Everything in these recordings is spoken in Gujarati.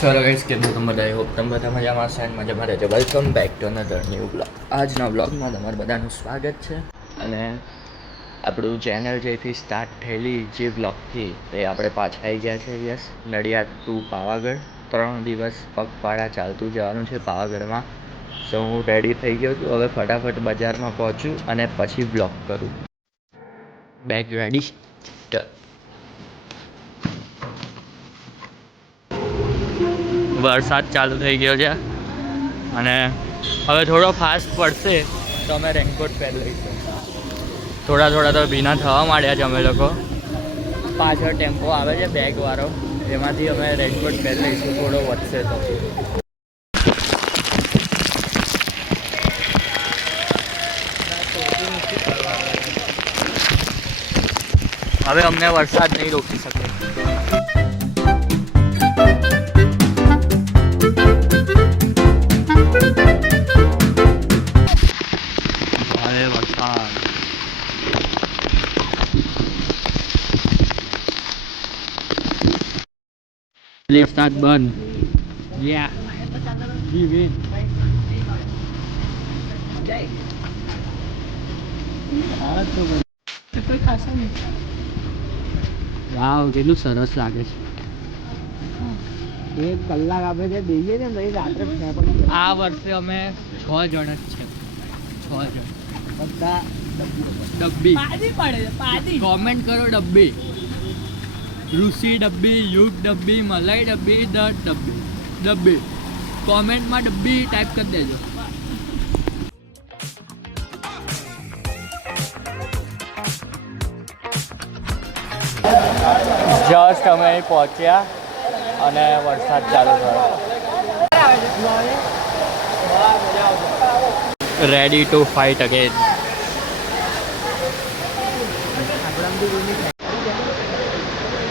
સો ગાઈસ કેમ છો તમે બધા? હોપ તમે બધા મજામાં હશો અને મજામાં રહેજો. Welcome back to another new blog. આજના બ્લોગમાં તમારું બધાનું સ્વાગત છે. અને આપણું ચેનલ જેથી સ્ટાર્ટ થયેલી જે બ્લોગથી તે આપણે પાછા આવી ગયા છે. યસ, નડિયાદ ટુ પાવાગઢ 3 દિવસ પગપાળા ચાલતું જવાનું છે પાવાગઢમાં. સો હું રેડી થઈ ગયો છું. હવે ફટાફટ બજારમાં પહોંચું અને પછી બ્લોગ કરું. Bag ready. વરસાદ ચાલુ થઈ ગયો છે અને હવે થોડો ફાસ્ટ પડશે તો અમે રેનકોટ પહેરી લઈશું. થોડા તો ભીના થવા માંડ્યા છે અમે લોકો. પાછળ ટેમ્પો આવે છે બેગવાળો, એમાંથી અમે રેનકોટ પહેરી લઈશું. થોડો વધશે તો હવે અમને વરસાદ નહીં રોકી શકે. Left start burn. Yeah. We win. વાવ, કેટલું સરસ લાગે છે. 1 કલાક આપણે જે બેસીએ ને તો રાત્રે આ વર્ષે અમે 6 જણ જ છે. 6 જણ બધા ડબ્બી. કોમેન્ટ કરો ડબ્બી. ઋષિ ડબ્બી, યુગ ડબ્બી, મલાઈ ડબ્બી, ડબ્બી. કોમેન્ટમાં ડબ્બી ટાઈપ કરી દેજો. જસ્ટ અમે અહીં પહોંચ્યા અને વરસાદ ચાલુ થયો. Ready to fight again.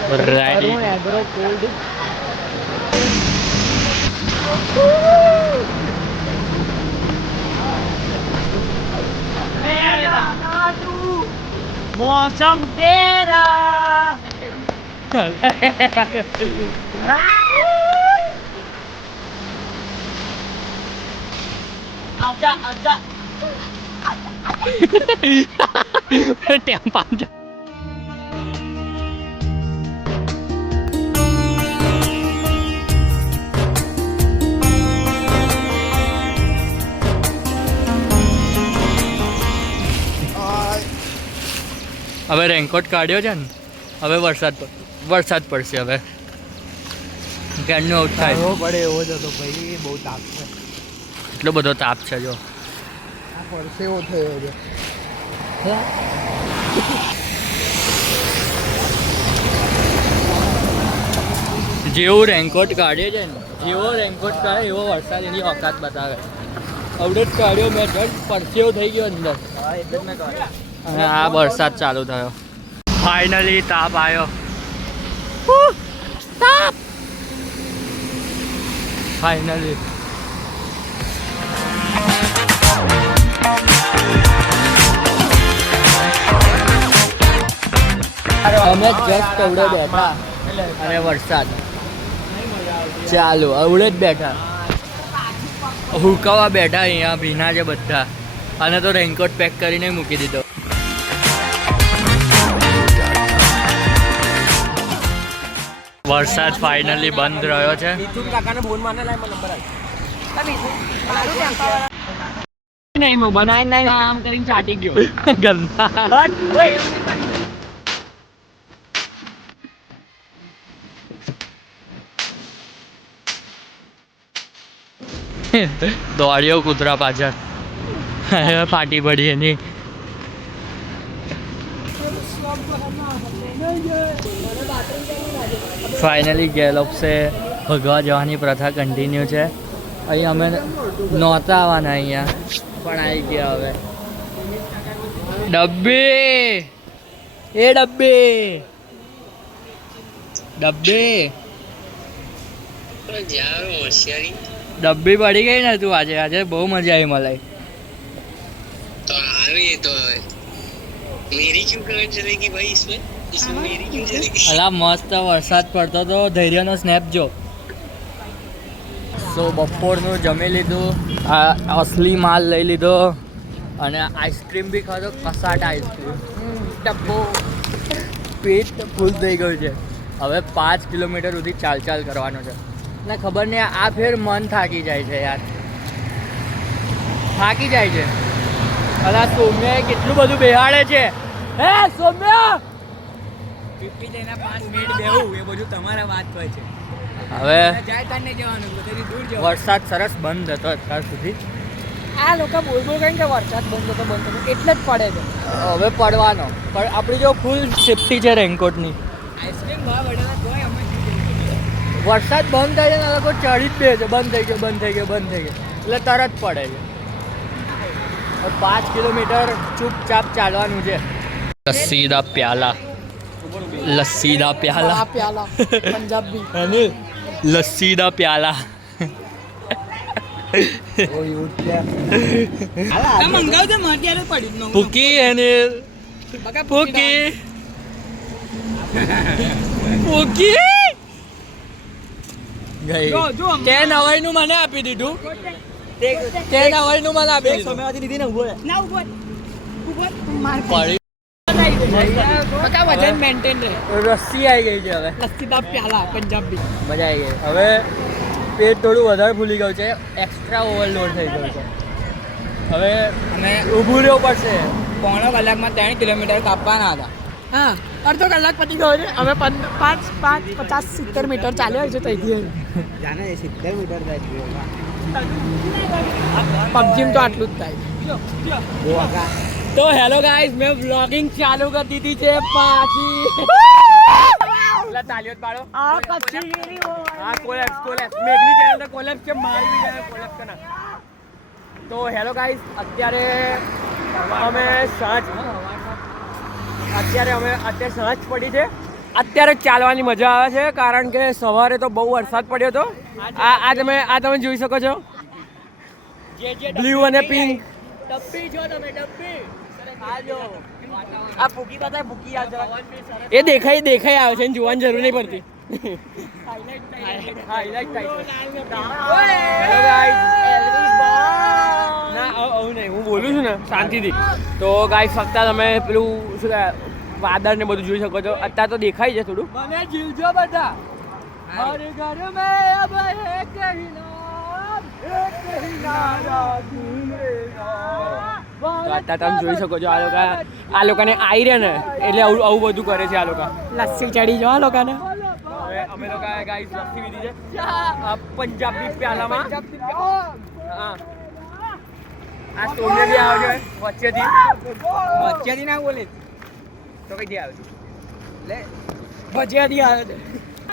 Ready. मौसम तेरा. आजा. टेम्पा હવે રેનકોટ કાઢ્યો છે ને, હવે વરસાદ પડશે. હવે ક્યારનું આઉટ થાય પડે એવો જ હતો ભાઈ. બહુ તાપ છે, એટલો બધો તાપ છે. જો આ પડશે એવો થયો છે. જેવું રેનકોટ કાઢે છે ને, જેવો રેનકોટ કાઢે એવો વરસાદ એની ઓકાત બતાવે. અવડે જ કાઢ્યો મેં, જટ પરસેવો થઈ ગયો અંદર. એટલે જ મેં કાઢ્યો અને આ વરસાદ ચાલુ થયો. ફાઇનલી તાપ આવ્યો. તાપ ફાઇનલી. અમે જસ્ટ અવડે બેઠા અને વરસાદ ચાલુ. અવડે જ બેઠા, હુકાવા બેઠા. અહીંયા ભીના છે બધા અને તો રેનકોટ પેક કરીને મૂકી દીધો. વરસાદ ફાઇનલી બંધ રહ્યો છે. દોડ્યો કૂતરા પાછળ, ફાટી પડી એની. ફાઇનલી ગેલોપ્સે ભગવા જવાની પ્રથા કન્ટિન્યુ છે. અહીં અમે નહોતા આવવાના અહીંયા, પણ આવી ગયા. હવે ડબ્બી, એ ડબ્બી પડી ગઈ ને તું. આજે બહુ મજા આવી મલાઈ. तो आवे तो मेरी क्यों करंट चलेगी भाई इसमें मेरी क्यों चलेगी? અલા મસ્ત વરસાદ પડતો તો. ધૈર્યનો સ્નેપ જો. સો બપોરનું જમી લીધું, આ અસલી માલ લઈ લીધો અને આઈસ્ક્રીમ બી ખાધો, કસાટ આઈસ્ક્રીમ ડબ્બો. પેટ ફૂલ થઈ ગયું છે. હવે 5 કિલોમીટર સુધી ચાલ કરવાનું છે ને ખબર નહીં આ ફેર મન થાકી જાય છે યાર, થાકી જાય છે. અલા સૌમ્યાએ કેટલું બધું બેહાડે છે. હે સૌમ્યા પીપી લઈને 5 મિનિટ બેહું એ બધું તમારા વાત હોય છે. હવે જાય તાર નહીં જવાનું, બધાથી દૂર જવાનું. વરસાદ સરસ બંધ હતો અત્યાર સુધી. આ લોકો બોલ કહે કે વરસાદ બંધ હતો એટલે જ પડે છે. હવે પડવાનો પણ આપણી જો ફૂલ સેફટી છે રેનકોટની. આઈસ્ક્રીમ ભાવ વડેલા તોય અમે વરસાદ બંધ થાય છે ને લોકો ચડી જ બે છે, બંધ થઈ ગયો એટલે તરત પડે છે. 5 કિલોમીટર ચૂપચાપ ચાલવાનું છે. લસ્સીદા પ્યાલા પંજાબી લસ્સીદા પ્યાલા. મંગાવજે મારે પડ્યું ભૂકી એને ભૂકી ગઈ. તે નવાઈનું મને આપી દીધું, તે નવાઈનું મને આપી દીધું. પડી વજન મેન્ટેન રહે. રસ્સી આવી ગઈ છે. હવે લસ્સીદા પ્યાલા પંજાબી મજા આવી ગઈ. હવે પેટ થોડું વધારે ફૂલી ગયું છે, એક્સ્ટ્રા ઓવરલોડ થઈ ગયું છે. હવે અમે ઊભું રહેવું પડશે. પોણો કલાકમાં 3 કિલોમીટર કાપવાના હતા. હા, અડધો કલાક પતી ગયો છે. અમે 50-70 મીટર ચાલ્યા છે ત્યાંથી. જાને 70 મીટર થાય પબજીમાં તો આટલું જ થાય. તો હેલો ગાઈઝ, મેં વ્લોગિંગ ચાલુ કરી દીધી છે પાછી. તાલીઓ પાડો. હા કોલેપ્સ મેઘની ચેનલ તો કોલેપ્સ છે, મારી બી ચેનલ કોલેપ્સ છે. તો હેલો ગાઈઝ, અત્યારે સાંજ પડી છે. અત્યારે ચાલવાની મજા આવે છે કારણ કે સવારે તો બહુ વરસાદ પડ્યો હતો. આ તમે જોઈ શકો છો, બ્લુ અને પિંક. એ દેખાઈ આવે છે, જોવાની જરૂર નહીં પડતી. હું બોલું છું ને શાંતિથી. તો ગાઈસ ફક્ત તમે પેલું શું કહે વાદળ ને બધું જોઈ શકો છો. અત્યારે તો દેખાય છે થોડું. મને જીવજો બધા. તો અત્યારે તમે જોઈ શકો છો આ લોકોને આવી રહ્યા ને એટલે આવું બધું કરે છે. આ લોકો લસ્સી ચડી જો આ લોકોને. હવે અમે લોકો ગાઈસ લસ્સી પીધી છે પંજાબી પ્યાલામાં. હા, આ સ્ટોરી બી આવે છે વચ્ચેથી ના બોલે તો કઈથી આવે છે લે વચ્ચેથી આવે છે.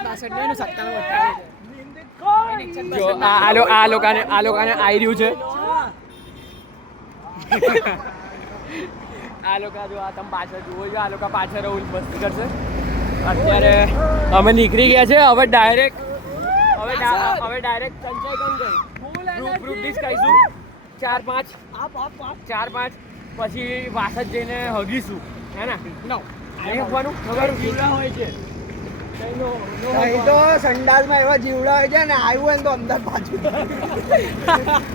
97 જો આ લોકોને આવી રહ્યું છે. આ લોકો જો આ તમે પાછળ જુઓ છો, આ લોકો પાછળ મસ્તી કરશે. અત્યારે અમે નીકળી ગયા છે. હવે ડાયરેક્ટ સંચય કામ કરી ફ્રૂટ ડીશ ખાઈશું 4-5 પછી વાસદ જઈને હગીશું. હે ને નહીં હગવાનું જીવડા હોય છે તો સંડાસમાં એવા જીવડા હોય છે ને, આવ્યું હોય તો અંદર પાછું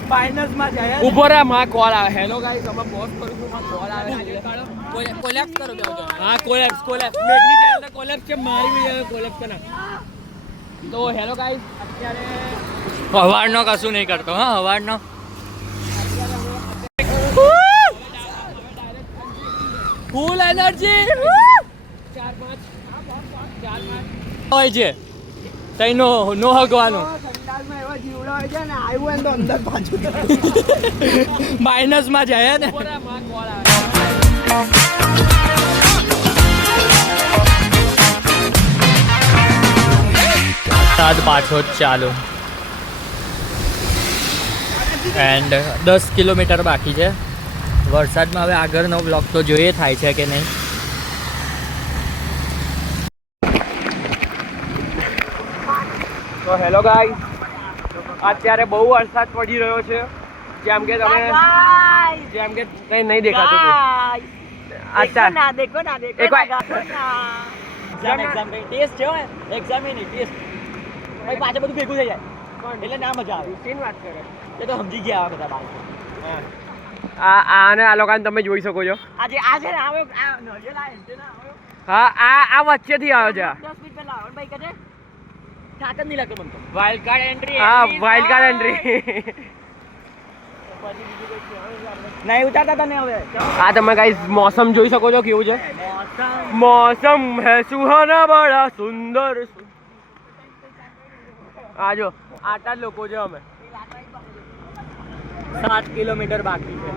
ફાઇનલ્સમાં જાય. ઉભો રહે, માં કોલ આવે. હેલો ગાઈસ, અમે પોસ્ટ કરું છું, માં કોલ આવે. કોલેપ્સ કરો કે હા કોલેપ્સ મેઘની ચેનલ કોલેપ્સ છે, મારી બી ચેનલ કોલેપ્સ છે. તો હેલો ગાઈસ, અત્યારે હવારનો કશું નહીં કરતો. હા, હવારનો ફૂલ એનર્જી 4-5 હોય છે. તઈ નો હગવાનું સંડાસમાં એવા જીવડા હોય છે ને, આવ્યું હોય તો અંદર પાછું માઇનસમાં જાય ને. વરસાદ પાછો ચાલુ એન્ડ 10 કિલોમીટર બાકી છે. વરસાદમાં હવે આગળનો બ્લોક તો જોઈએ થાય છે કે નહીં. તો હેલો ગાઈસ, અત્યારે બહુ વરસાદ પડી રહ્યો છે. જેમ કે નહીં દેખાતું. પાછળ બધું ભેગું થઈ જાય. એટલે ના મજા આવે કેની વાત કરે એ તો સમજી ગયા બધા બાળકો આ લોકોને તમે જોઈ શકો છો આ છે ને આવ્યો આ નજેલા એન્ટેના આવ્યો હા આ વચ્ચેથી આવ્યો છે 10 મિનિટ પહેલા આવ્યો ભાઈ કહે થાક જ નહીં લાગતો મને તો વાઇલ્ડ કાર્ડ એન્ટ્રી હા વાઇલ્ડ કાર્ડ એન્ટ્રી નહીં ઉતારતા તને હવે આ તમે ગાઈસ મોસમ જોઈ શકો છો કેવું છે મોસમ હે સુહાના બડા સુંદર આ જો આટલા જ લોકો છે અમે 7 કિલોમીટર બાકી છે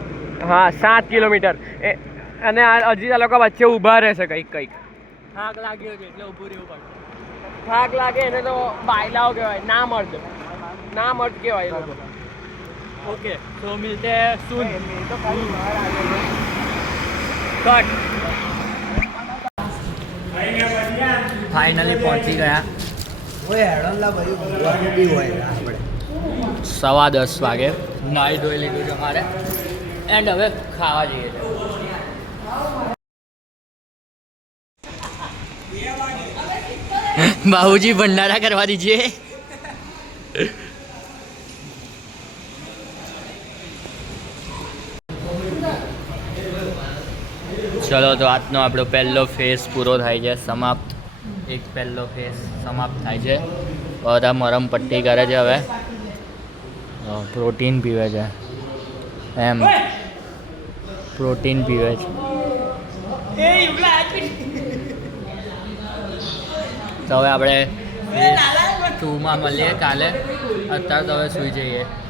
હા 7 કિલોમીટર અને હજી આ લોકો વચ્ચે ઊભા રહેશે કંઈક થાક લાગ્યો છે એટલે ઊભું રહેવું પડશે થાક લાગે એને તો બાયલાઓ કહેવાય ના મર્દ કહેવાય એ લોકો ઓકે તો મિલતે સૂન કટ ફાઇનલી પહોંચી ગયા ઓય હેડોલા ભાઈ ઊંઘવાનું બી હોય આપણે 10:15 વાગે નાહી ધોઈ લીધું છે મારે એન્ડ હવે ખાવા જઈએ છીએ બાબુજી ભંડારા કરવા દીજીએ ચલો તો આજનો આપણો પહેલો ફેઝ પૂરો થાય છે સમાપ્ત એક પહેલો ફેઝ સમાપ્ત થાય છે બધા મરમ પટ્ટી કરે છે હવે પ્રોટીન પીવે છે એમ પ્રોટીન પીવે છે તો હવે આપણે 2માં મળીએ કાલે અત્યારે તો હવે સૂઈ જઈએ